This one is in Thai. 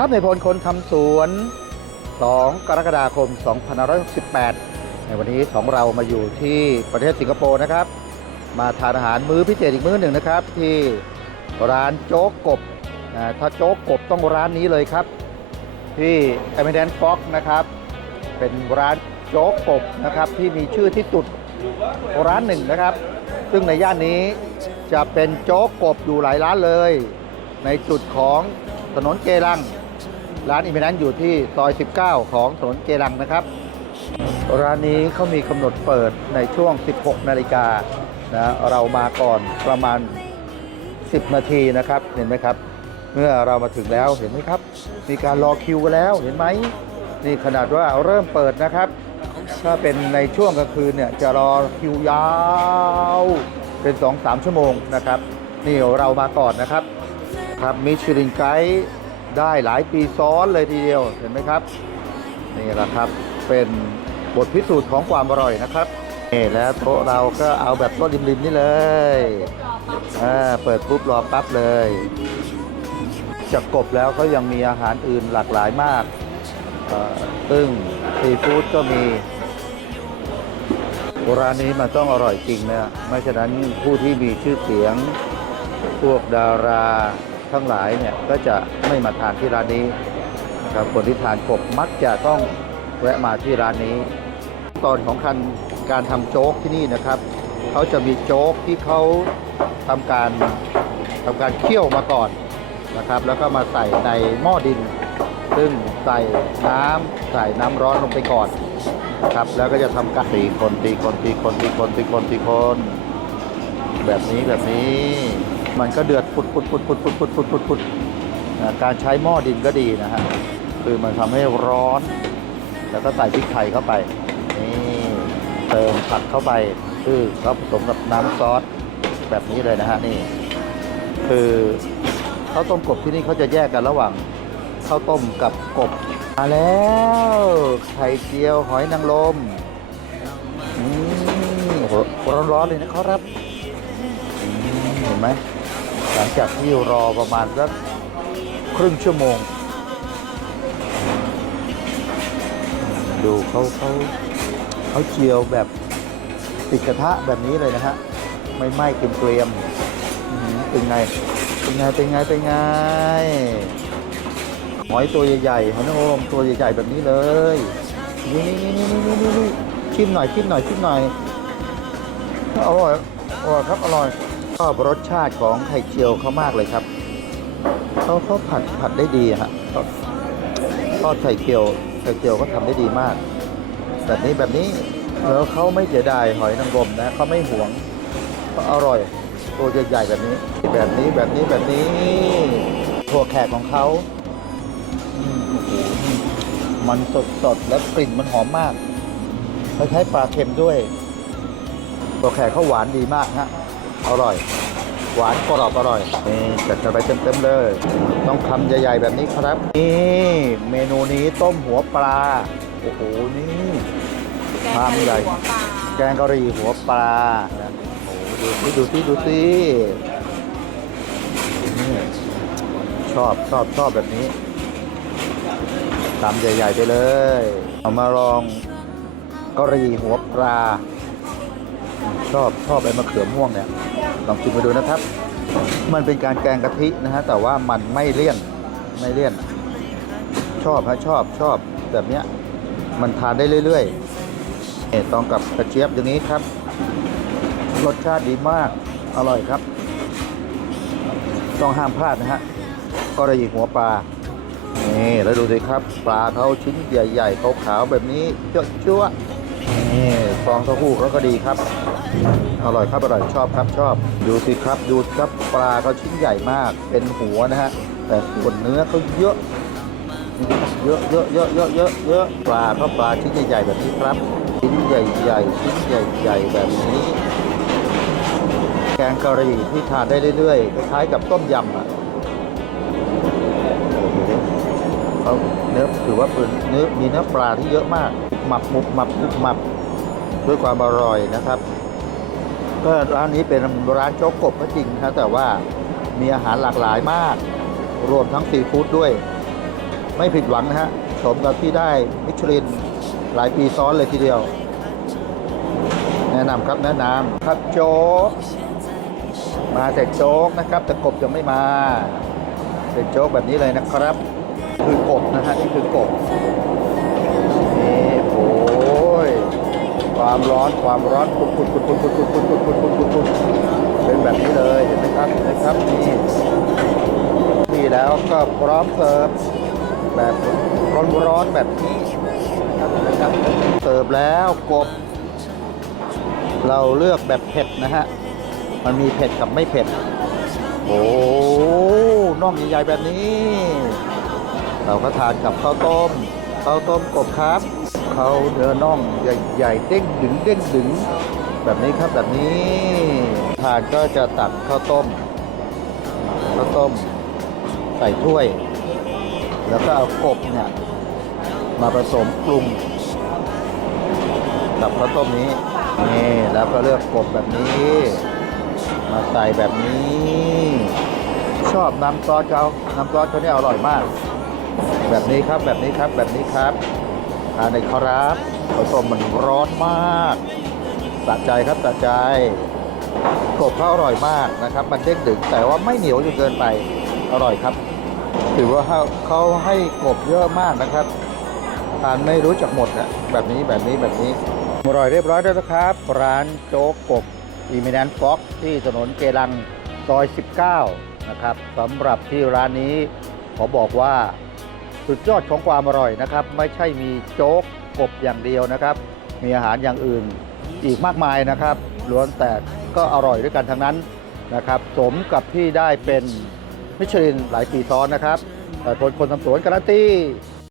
ครับในพลคนทำสวน 2 กรกฎาคม 2568 ในวันนี้ของเรามาอยู่ที่ประเทศสิงคโปร์นะครับ มาทานอาหารมื้อพิเศษอีกมื้อหนึ่งนะครับ ที่ร้านโจ๊กกบอ่าถ้าโจ๊กกบต้องร้านนี้เลยครับ ที่ a m e r a n Fox นะครับ เป็นร้านโจ๊กกบนะครับที่มีชื่อที่สุดร้านหนึ่งนะครับ ซึ่งในย่านนี้จะเป็นโจ๊กกบอยู่หลายร้านเลย ในจุดของถนนเกลัง ร้านอิมเมนันอยู่ที่ซอย 19 ของถนนเกลังนะครับ ร้านนี้เขามีกำหนดเปิดในช่วง 16 นาฬิกานะเรามาก่อนประมาณ 10 นาทีนะครับเห็นไหมครับ เมื่อเรามาถึงแล้วเห็นไหมครับ มีการรอคิวกันแล้วเห็นไหมนี่ขนาดว่าเริ่มเปิดนะครับ ถ้าเป็นในช่วงกลางคืนเนี่ยจะรอคิวยาวเป็น 2-3 ชั่วโมงนะครับ นี่เรามาก่อนนะครับครับมิชลินไกด์ ได้หลายปีซ้อนเลยทีเดียวเห็นไหมครับ นี่แหละครับเป็นบทพิสูจน์ของความอร่อยนะครับนี่แล้วโต๊ะเราก็เอาแบบโต๊ะริมๆนี่เลยอ่าเปิดปุ๊บรอปั๊บเลยจากกบแล้วเขายังมีอาหารอื่นหลากหลายมากเอ่อซึ่งซีฟู้ดก็มีร้านนี้มันต้องอร่อยจริงนะไม่ฉะนั้นผู้ที่มีชื่อเสียงพวกดารา ทั้งหลายเนี่ยก็จะไม่มาทานที่ร้านนี้นะครับคนที่ทานกบมักจะต้องแวะมาที่ร้านนี้ ตอนของการการทำโจ๊กที่นี่นะครับเขาจะมีโจ๊กที่เขาทำการทำการเคี่ยวมาก่อนนะครับ แล้วก็มาใส่ในหม้อดิน ซึ่งใส่น้ำใส่น้ำร้อนลงไปก่อนนะครับแล้วก็จะทำการตีคนตีคนตีคนตีคนตีคนตีคนแบบนี้แบบนี้ มันก็เดือดปุดปุดปุดปุดปุดปุดปุดปุดปุดการใช้หม้อดินก็ดีนะฮะคือมันทำให้ร้อน แล้วก็ใส่พริกไทยเข้าไปนี่เติมผักเข้าไป คือเขาผสมกับน้ำซอสแบบนี้เลยนะฮะนี่ คือข้าวต้มกบที่นี่เขาจะแยกกันระหว่างข้าวต้มกับกบมาแล้วไข่เจียวหอยนางรมอืมร้อนๆเลยนะครับเห็นไหม หลังจากที่รอประมาณสักครึ่งชั่วโมง ดูเขาเขาเขาเจียวแบบติดกระทะแบบนี้เลยนะฮะ ไม่ไหม้เกรียมๆอื้อหือเป็นไง เป็นไง เป็นไง เป็นไง หอยตัวใหญ่ๆหอยนางรมตัวใหญ่ๆแบบนี้เลย นี่นี่นี่นี่นี่นี่ชิมหน่อย ชิมหน่อย ชิมหน่อย อร่อย อร่อยครับ อร่อย ชอบรสชาติของไข่เจียวเขามากเลยครับเขาเขาผัดผัดได้ดีฮะทอดไข่เจียวไข่เจียวก็ทำได้ดีมาก แบบนี้แบบนี้แล้วเขาไม่เสียดายหอยนางรมนะเขาไม่หวงเขาอร่อย ตัวใหญ่ๆแบบนี้ แบบนี้แบบนี้แบบนี้ถั่วแขกของเขาม,มันสดสดแล้วกลิ่นมันหอมมากคล้ายๆปลาเค็มด้วย ตัวแขกเขาหวานดีมากฮะ อร่อย หวานกรอบอร่อยนี่จัดกันไปเต็มๆเลย ต้องคำใหญ่ๆแบบนี้ครับ นี่เมนูนี้ต้มหัวปลา โอ้โหนี่แกงกะหรี่หัวปลาแกงกะหรี่หัวปลานะโอ้โหดูสิดูสิดูสินี่ชอบชอบชอบแบบนี้ตำใหญ่ ๆ ไปเลย เอามาลองกะหรี่หัวปลาช อบชอบไอ้มะเขือม่วงเนี่ยลองชิมมาดูนะครับ มันเป็นการแกงกะทินะฮะแต่ว่ามันไม่เลี่ยนไม่เลี่ยน ชอบฮะชอบชอบแบบเนี้ยมันทานได้เรื่อยๆเนี่ยต้องกับกระเจี๊ยบอย่างนี้ครับ รสชาติดีมากอร่อยครับ ต้องห้ามพลาดนะฮะก็ระยิหัวปลานี่แล้วดูสิครับ ปลาเขาชิ้นใหญ่ๆขาวๆแบบนี้เยอะชั่วๆ นี่ฟองเต้าหู้เขาก็ดีครับ อร่อยครับอร่อยชอบครับชอบ ดูสิครับดูครับปลาเขาชิ้นใหญ่มาก เป็นหัวนะฮะ แต่ส่วนเนื้อเขาเยอะ เยอะเยอะเยอะเยอะเยอะเยอะปลาก็ปลาชิ้นใหญ่ๆแบบนี้ครับ ชิ้นใหญ่ๆชิ้นใหญ่ๆแบบนี้ แกงกะหรี่ที่ทานได้เรื่อยๆคล้ายกับต้มยำอะเขาเนื้อถือว่าเป็นเนื้อมีเนื้อปลาที่เยอะมากหมับมุบหมับมุบหมับ ด้วยความอร่อยนะครับ ก็ร้านนี้เป็นร้านโจ๊กกบก็จริงนะแต่ว่ามีอาหารหลากหลายมาก รวมทั้งซีฟู้ดด้วย ไม่ผิดหวังนะฮะสมกับที่ได้มิชลินหลายปีซ้อนเลยทีเดียว แนะนำครับแนะนำครับโจ๊กมาแต่โจ๊กนะครับ แต่กบยังไม่มาเป็นโจ๊กแบบนี้เลยนะครับ คือกบนะฮะนี่คือกบ ความร้อนความร้อนปุดปุดปุดปุดปุดปุดปุดปุดปุดปุดปุดปุดเป็นแบบนี้เลยเห็นไหมครับเห็นไหมครับนี่นี่แล้วก็พร้อมเสิร์ฟแบบร้อนๆแบบนี้นะครับเห็นไหมครับเสิร์ฟแล้วกบ เราเลือกแบบเผ็ดนะฮะมันมีเผ็ดกับไม่เผ็ดโอ้น่องใหญ่ๆแบบนี้ เราก็ทานกับข้าวต้ม ข้าวต้มกบครับเขาเนื้อน่องใหญ่ๆเด้งดึงเด้งดึงแบบนี้ครับแบบนี้ทานก็จะตักข้าวต้มข้าวต้มใส่ถ้วย แล้วก็เอากบเนี่ยมาผสมปรุงกับข้าวต้มนี้นี่แล้วก็เลือกกบแบบนี้ มาใส่แบบนี้ ชอบน้ำซอสเขาน้ำซอสเขาเนี่ยอร่อยมาก แบบนี้ครับแบบนี้ครับแบบนี้ครับทานในครับข้าวต้มมันร้อนมากสะใจครับสะใจกบเขาอร่อยมากนะครับ มันเด้งดึงแต่ว่าไม่เหนียวจนเกินไปอร่อยครับ ถือว่าเขาเขาให้กบเยอะมากนะครับทานไม่รู้จักหมดอะแบบนี้แบบนี้แบบนี้อร่อยเรียบร้อยแล้วนะครับ ร้านโจ๊กกบอีมินันฟ็อกที่ถนนเกลังซอย 19 นะครับสำหรับที่ร้านนี้ขอบอกว่า สุดยอดของความอร่อยนะครับ ไม่ใช่มีโจ๊กกบอย่างเดียวนะครับ มีอาหารอย่างอื่นอีกมากมายนะครับล้วนแต่ก็อร่อยด้วยกันทั้งนั้นนะครับ สมกับที่ได้เป็นมิชลินหลายปีซ้อนนะครับแต่คนคนทำสวนการันตี